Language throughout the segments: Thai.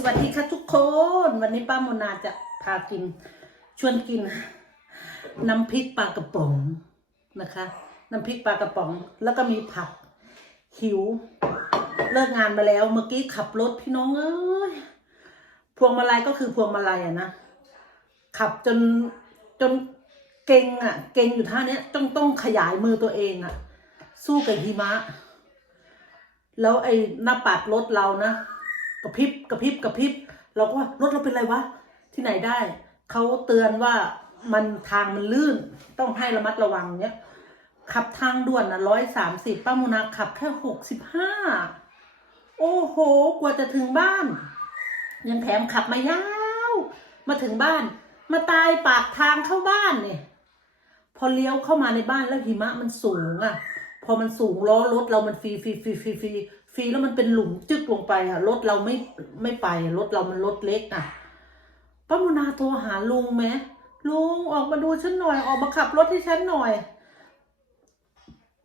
สวัสดีค่ะทุกคน วันนี้ป้ามนาจะพากิน ชวนกิน น้ำพริกปลากระป๋องนะคะ น้ำพริกปลากระป๋อง แล้วก็มีผักหิว เลิกงานมาแล้วเมื่อกี้ขับรถพี่น้องเอ้ยพวงมาลัยก็คือพวงมาลัยอะนะขับจนจนเก่งอะเก่งอยู่ท่าเนี้ยต้องต้องขยายมือตัวเองอะสู้กับหิมะ แล้วไอ้หน้าปัดรถเรานะ กระพริบกระพริบกระพริบเราก็ว่ารถเราเป็นไรวะที่ไหนได้เขาเตือนว่ามันทางมันลื่นต้องให้ระมัดระวังเนี้ยขับทางด่วนนะร้อยสามสิบป้ามุนาขับแค่หกสิบห้าโอ้โห กว่าจะถึงบ้าน ยังแถมขับมายาว มาถึงบ้าน มาตายปากทางเข้าบ้านเนี่ย พอเลี้ยวเข้ามาในบ้านแล้วหิมะมันสูงอะ่ะ พอมันสูงล้อรถเรามันฟรีฟรีฟรีฟรีฟรี ฟรีแล้วมันเป็นหลุมจึกลงไปอะรถเราไม่ไม่ไปรถเรามันรถเล็กอะป้ามุนาโทรหาลุงไหมลุงออกมาดูฉันหน่อยออกมาขับรถให้ฉันหน่อย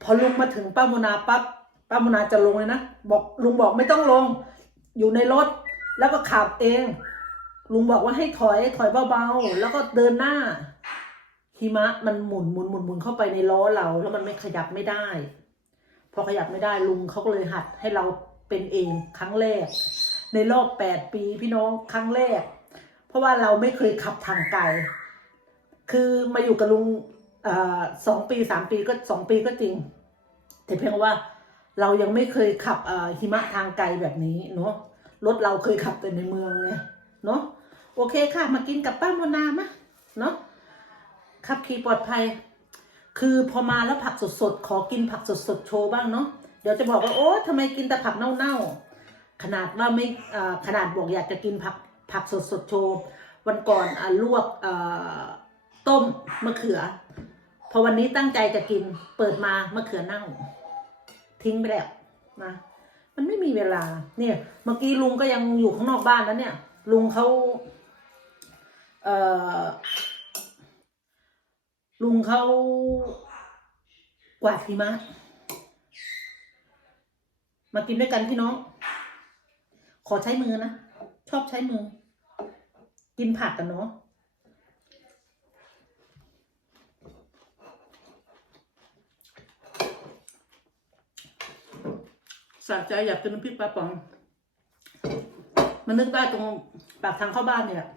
พอลุงมาถึงป้ามุนาปั๊บป้ามุนาจะลงเลยนะบอกลุงบอกไม่ต้องลง อยู่ในรถแล้วก็ขับเอง ลุงบอกว่าให้ถอยถอยเบาๆแล้วก็เดินหน้าหิมะมันหมุนหมุนหมุนหมุนเข้าไปในล้อเรา แล้วมันไม่ขยับไม่ได้ พอขยับไม่ได้ลุงเขาก็เลยหัดให้เราเป็นเองครั้งแรก ในรอบแปดปีพี่น้องครั้งแรก เพราะว่าเราไม่เคยขับทางไกลคือมาอยู่กับลุงอ่อสองปีสามปีก็สองปีก็จริง แต่เพียงว่าเรายังไม่เคยขับอ่อหิมะทางไกลแบบนี้เนาะรถเราเคยขับแต่ในเมืองไงเนาะโอเคค่ะ มากินกับป้าโมนามะเนาะขับขี่ปลอดภัย คือพอมาแล้วผักสดๆ ขอกินผักสดๆ โชว์บ้างเนาะ เดี๋ยวจะบอกว่าโอ้ทำไมกินแต่ผักเน่าๆ ขนาดว่าไม่ขนาดบอกอยากจะกินผักผักสดๆ โชว์ วันก่อนอลวกต้มมะเขือ พอวันนี้ตั้งใจจะกิน เปิดมามะเขือเน่า ทิ้งไปแล้วนะ มันไม่มีเวลา เนี่ย เมื่อกี้ลุงก็ยังอยู่ข้างนอกบ้านแล้วเนี่ย ลุงเขาเอ่อ ลุงเขากวาดหิมะ มากินด้วยกันพี่น้อง ขอใช้มือนะ ชอบใช้มือ กินผักกันเนาะสะใจอยากกินน้ำพริกปลาป๋อง มันนึกได้ตรงปากทางเข้าบ้านเนี่ย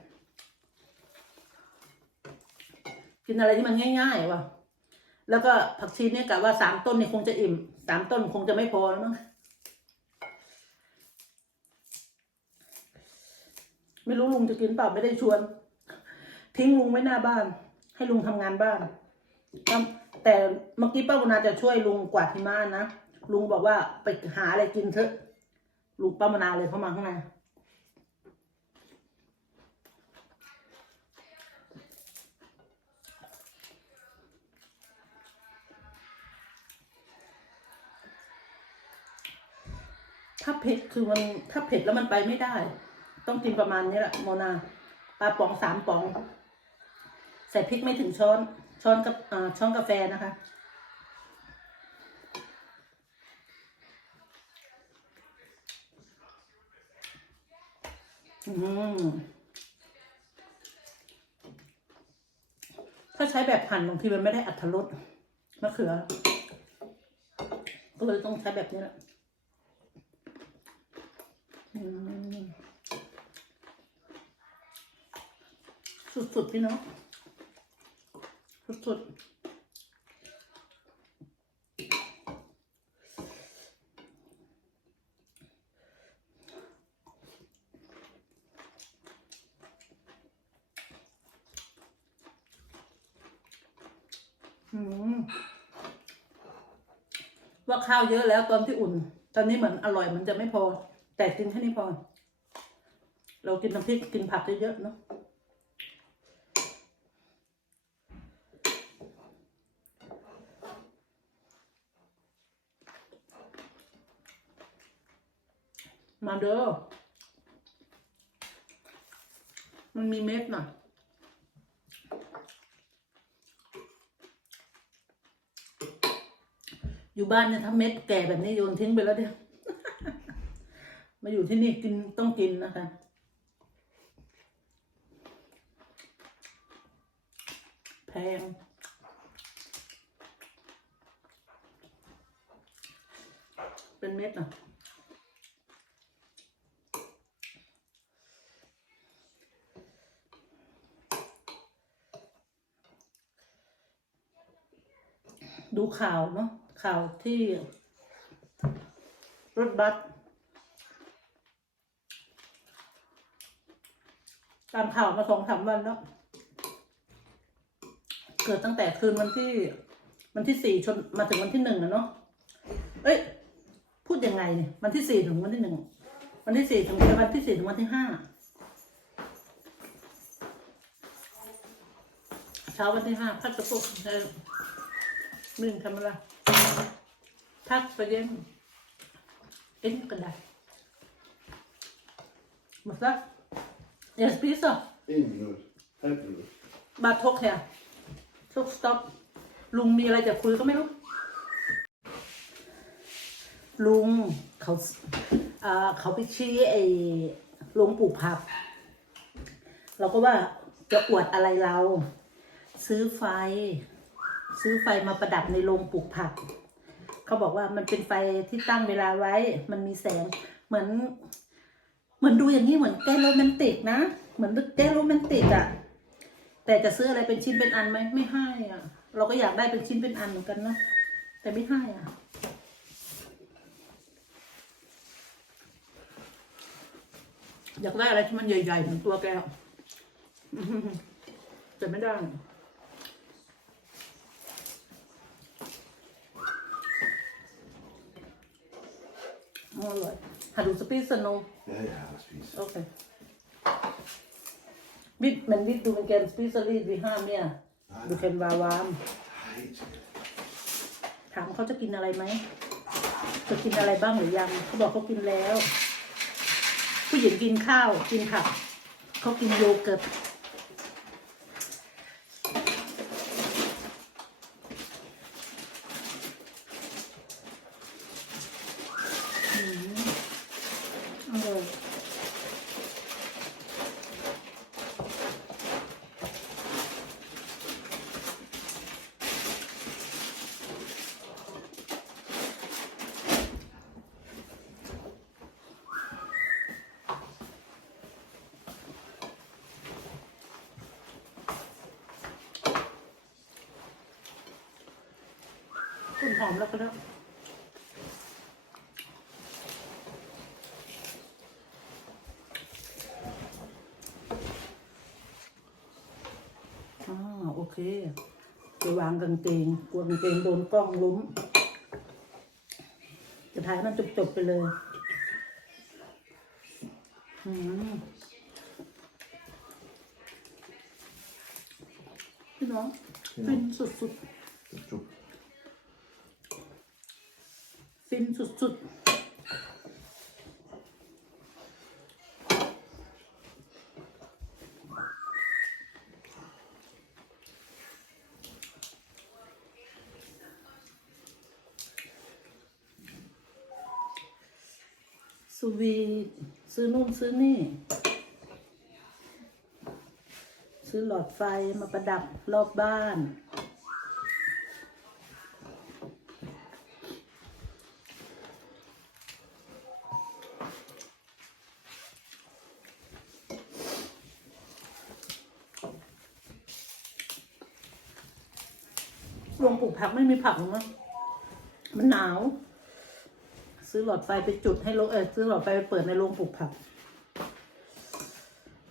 กินอะไรที่มันง่ายๆว่ะ แล้วก็ผักชีเนี่ยกะว่าสามต้นเนี่ยคงจะอิ่มสามต้นคงจะไม่พอแล้วมั้งไม่รู้ลุงจะกินเปล่าไม่ได้ชวน ทิ้งลุงไว้หน้าบ้าน ให้ลุงทำงานบ้านแต่เมื่อกี้ป้าบุนาจะช่วยลุงกวาดหิมะนนะลุงบอกว่าไปหาอะไรกินเถอะลุงป้าบุนาเลยเข้ามาข้างใน ถ้าเผ็ดคือมันถ้าเผ็ดแล้วมันไปไม่ได้ ต้องกินประมาณนี้แหละโมนาปลาป๋องสามป๋อง ใส่พริกไม่ถึงช้อนช้อนกับช้อนกาแฟนะคะอืมถ้าใช้แบบหั่นบางทีมันไม่ได้อัตรสมะเขือ ก็เลยต้องใช้แบบนี้แหละ สุดๆพี่น้องสุดๆว่าข้าวเยอะแล้วตอนที่อุ่น ตอนนี้เหมือนอร่อยมันจะไม่พอ แต่กินแค่นี้พอ เรากินน้ำพริกกินผักเยอะๆเนาะมาเด้อ มันมีเม็ดหน่ะอยู่บ้านเนี่ยถ้าเม็ดแก่แบบนี้โยนทิ้งไปแล้วเดียว มาอยู่ที่นี่กินต้องกินนะคะ แพง เป็นเม็ดอะดูข่าวเนาะข่าวที่รถบัส ตามข่าวมาสองสามวันแล้ว เกิดตั้งแต่คืนวันที่ วันที่สี่ชนมาถึงวันที่หนึ่งอะเนาะเอ้ย พูดยังไงเนี่ยวันที่สี่ถึงวันที่หนึ่งวันที่สี่ถึงวันที่สี่ถึงวันที่ห้าเช้าวันที่ห้าพักกระปุกเออมึงทำอะไรพักไปเย็นเอ็นกันได้หมดละเดี๋ยว ปีซ่ะ En minut. Halv minut. บาทกแค่ทุกสต็อปลุงมีอะไรจะคุยก็ไม่รู้ ลุงเขาเอ่อเขาไปชี้ไอ้โรงปลูกผักเราก็ว่าจะอวดอะไรเรา ซื้อไฟ ซื้อไฟมาประดับในโรงปลูกผัก เขาบอกว่ามันเป็นไฟที่ตั้งเวลาไว้ มันมีแสงเหมือน เหมือนดูอย่างนี้เหมือนแกโรแมนติกนะ เหมือนแกโรแมนติกอะแต่จะซื้ออะไรเป็นชิ้นเป็นอันไหมไม่ให้อะ เราก็อยากได้เป็นชิ้นเป็นอันเหมือนกันนะแต่ไม่ให้อะ อยากได้อะไรที่มันใหญ่ๆเหมือนตัวแกอะอื้อหือแต่ไม่ได้อ ร่อยหาดูสปีสโน Ja, ja, spis. Okay. Vidt, men vidt du vil gerne spise lidt, vi har mere. Du kan være varm. Hej, skat. ถามเขาจะกินอะไรไหม จะกินอะไรบ้างหรือยัง เขาบอกเขากินแล้ว ผู้หญิงกินข้าว กินผัก เขากินโยเกิร์ตอืมอร่อย ต้นหอมแล้วก็แล้วอ่าโอเคจะวางกางเกงกลัวกางเกงโดนกล้องลุ้ม จะถ่ายให้มันจบๆไปเลยอืมพี่น้องฟินสุดๆ Tjup. ฟินสุดๆสุวีซื้อนู่นซื้อนี่ ซื้อหลอดไฟมาประดับรอบบ้าน โรงปลูกผักไม่มีผักหรอกนะมันหนาว ซื้อหลอดไฟไปจุดให้โรงเออซื้อหลอดไฟไปเปิดในโรงปลูกผัก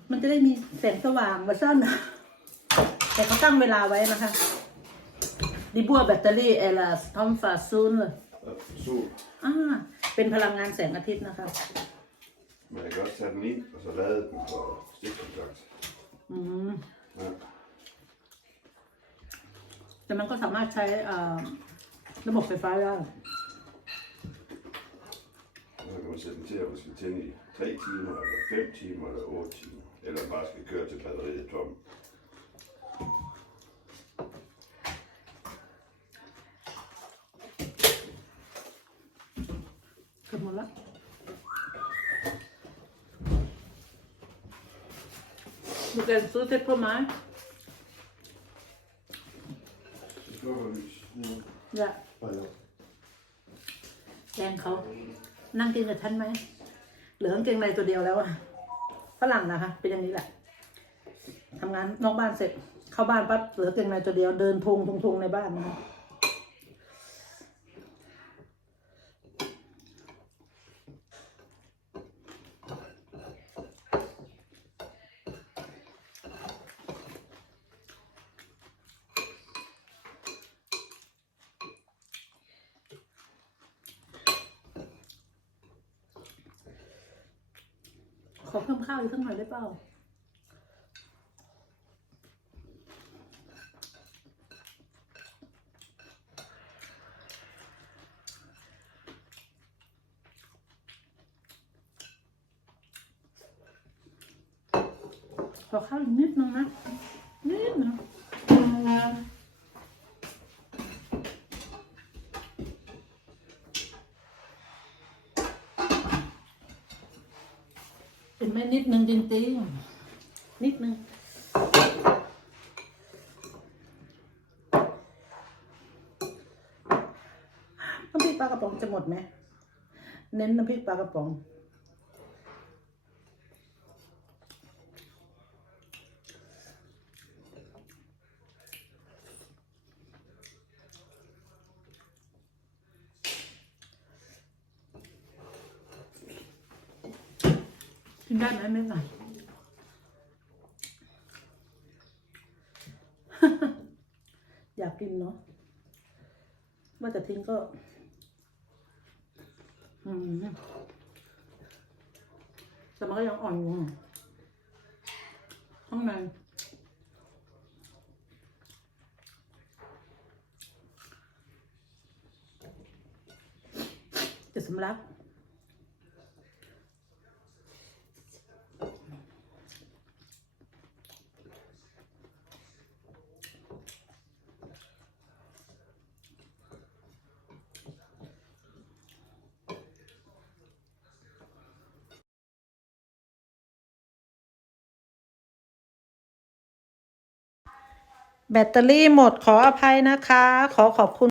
มันจะได้มีแสงสว่างมาซ่อนนะแต่เขาตั้งเวลาไว้นะคะดิบัวแบตเตอรี่เอลาสทอมฟาซูนเลย Og sol. อ่าเป็นพลังงานแสงอาทิตย์นะคะ Man kan godt tage den ind, og så lade den for stikkontakt. อืม Ja. แต่มันก็สามารถใช้อ่าระบบไฟฟ้าได้ Så kan man sætte den til, at man skal tænde i 3 timer, eller 5 timer, eller 8 timer. Eller bare skal køre til batteriet er tom. เกือบหมดละดูแกซื้อเซ็ตพ่อไม้ Svaberlys. Ja. อย่า Bajer. แกล้งเขา นั่งกินกับฉันไหมเหลือกางเกงในตัวเดียวแล้วอะฝรั่งนะคะ เป็นอย่างนี้แหละทำงานนอกบ้านเสร็จ เข้าบ้านปั๊บเหลือกางเกงในตัวเดียวเดินทงทงทงในบ้านนะคะ อเพิ่มข้าวอีกสักหน่อยได้เปล่าขอข้าวอีกนิดนึงนะ นไหม่นิดนึงจริงๆ นิดนึงน้ำพริกปลากระป๋องจะหมดไหม เน้นน้ำพริกปลากระป๋อง กินได้ไมไม่ไหวอยากกินเนาะว่าจะทิ้งก็ อืมแต่มันก็ยังอ่อนอยู่ข้างในจะสำลัก แบตเตอรี่หมดขออภัยนะคะ ขอขอบคุณ